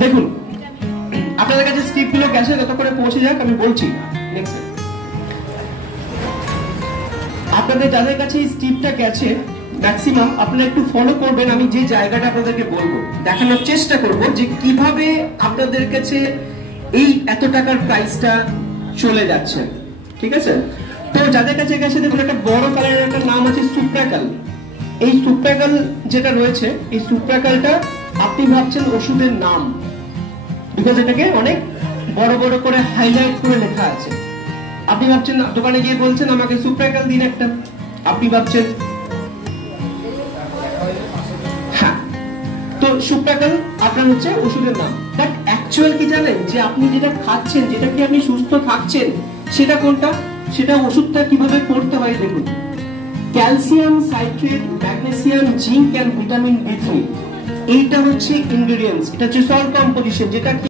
দেখুন আপনাদের কাছে স্ক্রিপ্টগুলো গেছে, যত করে পৌঁছে যাক আমি বলছি। নেক্সট, আপনাদের যাদের কাছে এই স্ক্রিপ্টটা গেছে ম্যাক্সিমাম আপনারা একটু ফলো করবেন। আমি যে জায়গাটা আপনাদেরকে বলবো, দেখানোর চেষ্টা করব যে কিভাবে আপনাদের কাছে এই এত টাকার প্রাইসটা চলে যাচ্ছে। ঠিক আছে, তো যাদের কাছে গেছে দেখুন একটা বড় কালারের একটা নাম আছে সুপ্রাকাল। এই সুপ্রাকাল যেটা রয়েছে, এই সুপ্রাকালটা আপনি ভাবছেন ওষুধের নাম, বিকজ এটাকে অনেক বড় বড় করে হাইলাইট করে লেখা আছে। আপনি ভাবছেন, দোকানে গিয়ে বলছেন আমাকে সুপ্রাকাল দিন একটা, আপনি ভাবছেন হ্যাঁ, তো সুপ্রাকাল আপনার হচ্ছে ওষুধের নাম। বাট অ্যাকচুয়াল কি জানেন যে আপনি যেটা খাচ্ছেন, যেটা কি আপনি সুস্থ থাকছেন, সেটা কোনটা, সেটা ওষুধটা কিভাবে করতে হয় দেখুন। Calcium citrate, magnesium, zinc and vitamin B3, এইটা হচ্ছে ইনগ্রেডিয়েন্টস, এটা হচ্ছে সল্ট কম্পোজিশন, যেটা